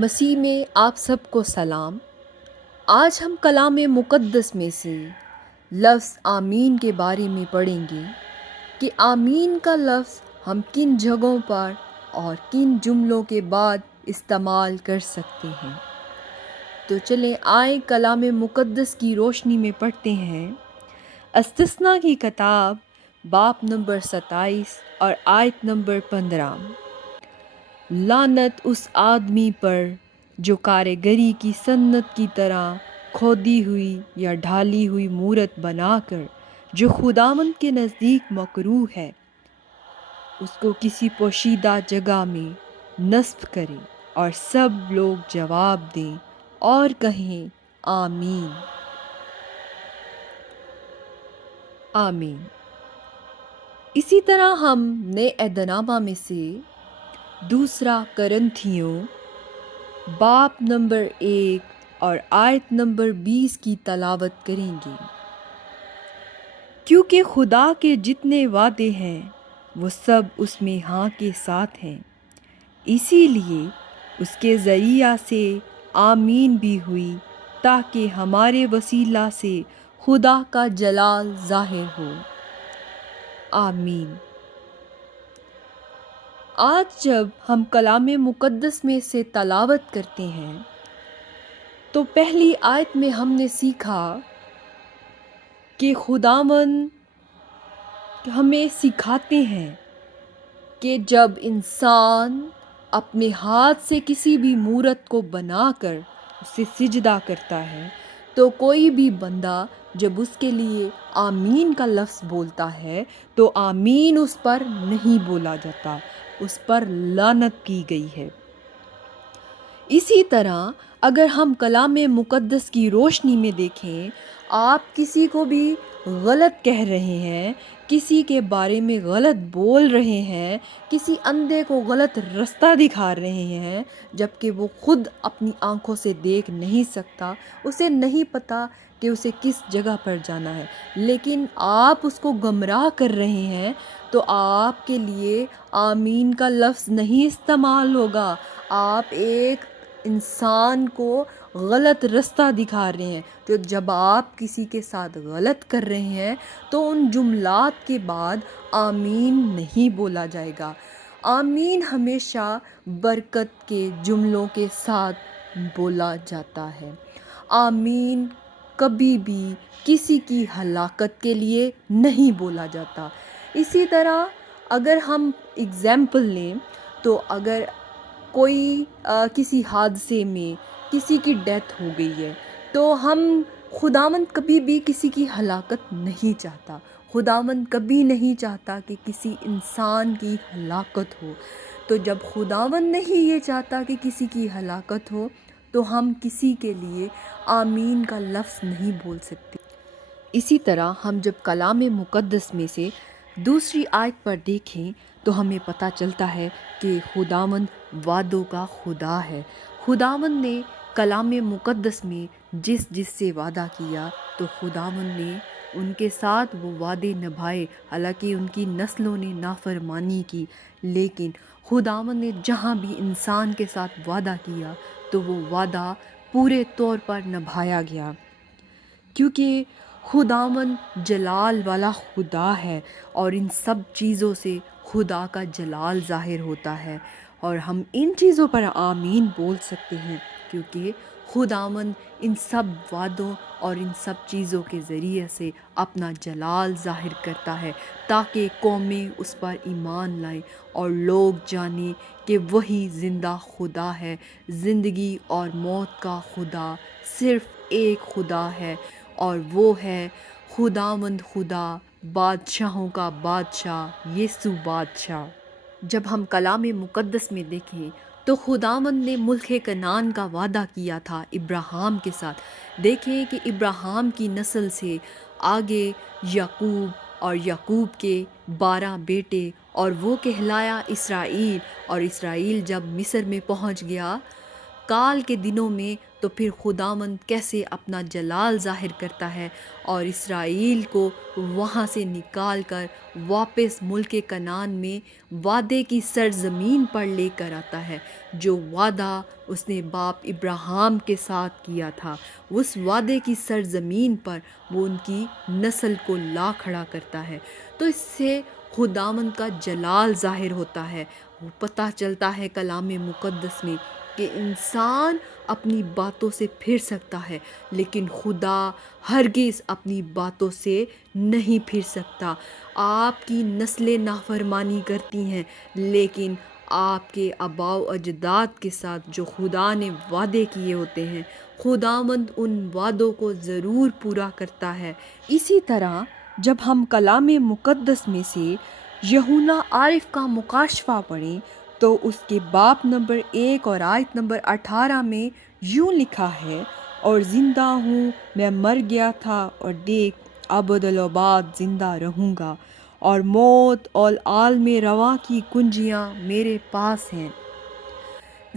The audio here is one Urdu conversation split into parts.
مسیح میں آپ سب کو سلام۔ آج ہم کلام مقدس میں سے لفظ آمین کے بارے میں پڑھیں گے کہ آمین کا لفظ ہم کن جگہوں پر اور کن جملوں کے بعد استعمال کر سکتے ہیں۔ تو چلیں آئیں کلام مقدس کی روشنی میں پڑھتے ہیں۔ استثنا کی کتاب باب نمبر 27 اور آیت نمبر 15۔ لعنت اس آدمی پر جو کاریگری کی صنعت کی طرح کھودی ہوئی یا ڈھالی ہوئی مورت بنا کر جو خداوند کے نزدیک مکروہ ہے اس کو کسی پوشیدہ جگہ میں نصب کرے۔ اور سب لوگ جواب دیں اور کہیں آمین آمین۔ اسی طرح ہم نئے عہد نامہ میں سے دوسرا کرنتھیوں باب نمبر 1 اور آیت نمبر 20 کی تلاوت کریں گے۔ کیونکہ خدا کے جتنے وعدے ہیں وہ سب اس میں ہاں کے ساتھ ہیں، اسی لیے اس کے ذریعہ سے آمین بھی ہوئی تاکہ ہمارے وسیلہ سے خدا کا جلال ظاہر ہو۔ آمین۔ آج جب ہم کلام مقدس میں سے تلاوت کرتے ہیں تو پہلی آیت میں ہم نے سیکھا کہ خداوند ہمیں سکھاتے ہیں کہ جب انسان اپنے ہاتھ سے کسی بھی مورت کو بنا کر اسے سجدہ کرتا ہے تو کوئی بھی بندہ جب اس کے لیے آمین کا لفظ بولتا ہے تو آمین اس پر نہیں بولا جاتا، اس پر لعنت کی گئی ہے۔ اسی طرح اگر ہم کلام مقدس کی روشنی میں دیکھیں، آپ کسی کو بھی غلط کہہ رہے ہیں، کسی کے بارے میں غلط بول رہے ہیں، کسی اندھے کو غلط رستہ دکھا رہے ہیں جبکہ وہ خود اپنی آنکھوں سے دیکھ نہیں سکتا، اسے نہیں پتہ کہ اسے کس جگہ پر جانا ہے، لیکن آپ اس کو گمراہ کر رہے ہیں، تو آپ کے لیے آمین کا لفظ نہیں استعمال ہوگا۔ آپ ایک انسان کو غلط رستہ دکھا رہے ہیں۔ تو جب آپ کسی کے ساتھ غلط کر رہے ہیں تو ان جملات کے بعد آمین نہیں بولا جائے گا۔ آمین ہمیشہ برکت کے جملوں کے ساتھ بولا جاتا ہے۔ آمین کبھی بھی کسی کی ہلاکت کے لیے نہیں بولا جاتا۔ اسی طرح اگر ہم اگزامپل لیں تو اگر کوئی کسی حادثے میں کسی کی ڈیتھ ہو گئی ہے تو خداوند کبھی بھی کسی کی ہلاکت نہیں چاہتا۔ خداوند کبھی نہیں چاہتا کہ کسی انسان کی ہلاکت ہو۔ تو جب خداوند نہیں یہ چاہتا کہ کسی کی ہلاکت ہو تو ہم کسی کے لیے آمین کا لفظ نہیں بول سکتے۔ اسی طرح ہم جب کلام مقدس میں سے دوسری آیت پر دیکھیں تو ہمیں پتہ چلتا ہے کہ خداوند وعدوں کا خدا ہے۔ خداوند نے کلام مقدس میں جس سے وعدہ کیا تو خداوند نے ان کے ساتھ وہ وعدے نبھائے، حالانکہ ان کی نسلوں نے نافرمانی کی، لیکن خداوند نے جہاں بھی انسان کے ساتھ وعدہ کیا تو وہ وعدہ پورے طور پر نبھایا گیا، کیونکہ خداوند جلال والا خدا ہے اور ان سب چیزوں سے خدا کا جلال ظاہر ہوتا ہے، اور ہم ان چیزوں پر آمین بول سکتے ہیں کیونکہ خداوند ان سب وعدوں اور ان سب چیزوں کے ذریعے سے اپنا جلال ظاہر کرتا ہے تاکہ قومیں اس پر ایمان لائیں اور لوگ جانیں کہ وہی زندہ خدا ہے۔ زندگی اور موت کا خدا صرف ایک خدا ہے اور وہ ہے خداوند خدا، بادشاہوں کا بادشاہ، یسوع بادشاہ۔ جب ہم کلام مقدس میں دیکھیں تو خداوند نے ملک کنعان کا وعدہ کیا تھا ابراہیم کے ساتھ۔ دیکھیں کہ ابراہیم کی نسل سے آگے یعقوب اور یعقوب کے 12 بیٹے اور وہ کہلایا اسرائیل، اور اسرائیل جب مصر میں پہنچ گیا، کال کے دنوں میں تو پھر خداوند کیسے اپنا جلال ظاہر کرتا ہے اور اسرائیل کو وہاں سے نکال کر واپس ملک کنعان میں وعدے کی سرزمین پر لے کر آتا ہے، جو وعدہ اس نے باپ ابراہیم کے ساتھ کیا تھا۔ اس وعدے کی سرزمین پر وہ ان کی نسل کو لا کھڑا کرتا ہے۔ تو اس سے خداوند کا جلال ظاہر ہوتا ہے۔ وہ پتہ چلتا ہے کلام مقدس میں کہ انسان اپنی باتوں سے پھر سکتا ہے، لیکن خدا ہرگز اپنی باتوں سے نہیں پھر سکتا۔ آپ کی نسلیں نافرمانی کرتی ہیں، لیکن آپ کے آباء و اجداد کے ساتھ جو خدا نے وعدے کیے ہوتے ہیں، خداوند ان وعدوں کو ضرور پورا کرتا ہے۔ اسی طرح جب ہم کلام مقدس میں سے یوحنا عارف کا مکاشفہ پڑھیں تو اس کے باب نمبر 1 اور آیت نمبر 18 میں یوں لکھا ہے، اور زندہ ہوں، میں مر گیا تھا اور دیکھ ابدالآباد زندہ رہوں گا، اور موت اور عالم رواں کی کنجیاں میرے پاس ہیں۔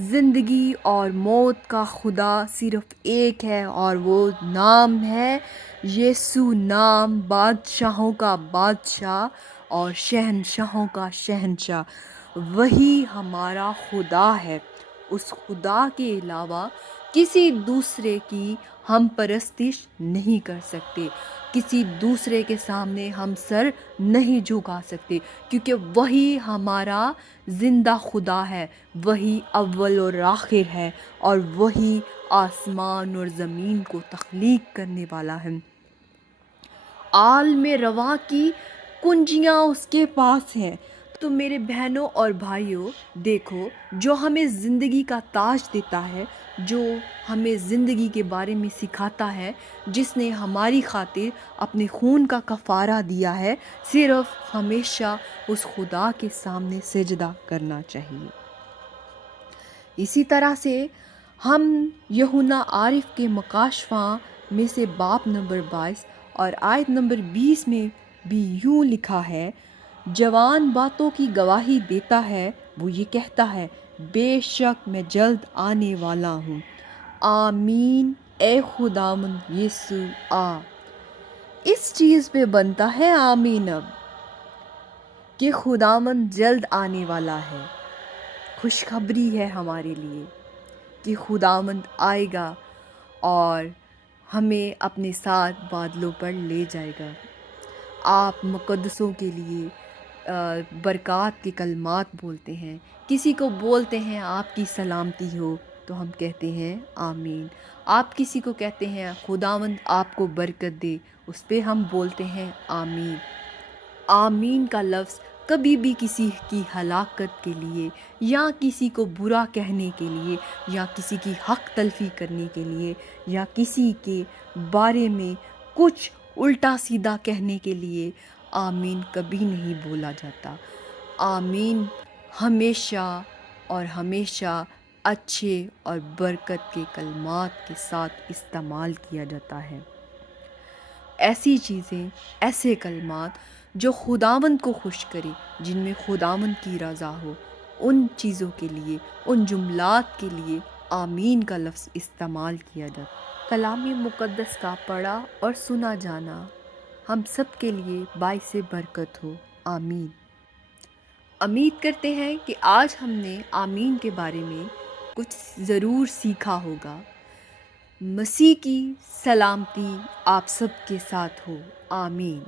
زندگی اور موت کا خدا صرف ایک ہے، اور وہ نام ہے یسوع، نام بادشاہوں کا بادشاہ اور شہنشاہوں کا شہنشاہ۔ وہی ہمارا خدا ہے۔ اس خدا کے علاوہ کسی دوسرے کی ہم پرستش نہیں کر سکتے، کسی دوسرے کے سامنے ہم سر نہیں جھکا سکتے، کیونکہ وہی ہمارا زندہ خدا ہے، وہی اول اور آخر ہے، اور وہی آسمان اور زمین کو تخلیق کرنے والا ہے۔ عالم رواں کی کنجیاں اس کے پاس ہیں۔ تو میرے بہنوں اور بھائیوں، دیکھو، جو ہمیں زندگی کا تاج دیتا ہے، جو ہمیں زندگی کے بارے میں سکھاتا ہے، جس نے ہماری خاطر اپنے خون کا کفارہ دیا ہے، صرف ہمیشہ اس خدا کے سامنے سجدہ کرنا چاہیے۔ اسی طرح سے ہم یوحنا عارف کے مکاشفہ میں سے باب نمبر 22 اور آیت نمبر 20 میں بھی یوں لکھا ہے، جوان باتوں کی گواہی دیتا ہے، وہ یہ کہتا ہے، بے شک میں جلد آنے والا ہوں۔ آمین، اے خداوند یسوع آ۔ اس چیز پہ بنتا ہے آمین اب، کہ خداوند جلد آنے والا ہے۔ خوشخبری ہے ہمارے لیے کہ خداوند آئے گا اور ہمیں اپنے ساتھ بادلوں پر لے جائے گا۔ آپ مقدسوں کے لیے برکات کے کلمات بولتے ہیں، کسی کو بولتے ہیں آپ کی سلامتی ہو تو ہم کہتے ہیں آمین۔ آپ کسی کو کہتے ہیں خداوند آپ کو برکت دے، اس پہ ہم بولتے ہیں آمین۔ آمین کا لفظ کبھی بھی کسی کی ہلاکت کے لیے یا کسی کو برا کہنے کے لیے یا کسی کی حق تلفی کرنے کے لیے یا کسی کے بارے میں کچھ الٹا سیدھا کہنے کے لیے آمین کبھی نہیں بولا جاتا۔ آمین ہمیشہ اور ہمیشہ اچھے اور برکت کے کلمات کے ساتھ استعمال کیا جاتا ہے۔ ایسی چیزیں، ایسے کلمات جو خداوند کو خوش کرے، جن میں خداوند کی رضا ہو، ان چیزوں کے لیے، ان جملات کے لیے آمین کا لفظ استعمال کیا جاتا ہے۔ کلام مقدس کا پڑھا اور سنا جانا ہم سب کے لیے باعث برکت ہو۔ آمین۔ امید کرتے ہیں کہ آج ہم نے آمین کے بارے میں کچھ ضرور سیکھا ہوگا۔ مسیح کی سلامتی آپ سب کے ساتھ ہو۔ آمین۔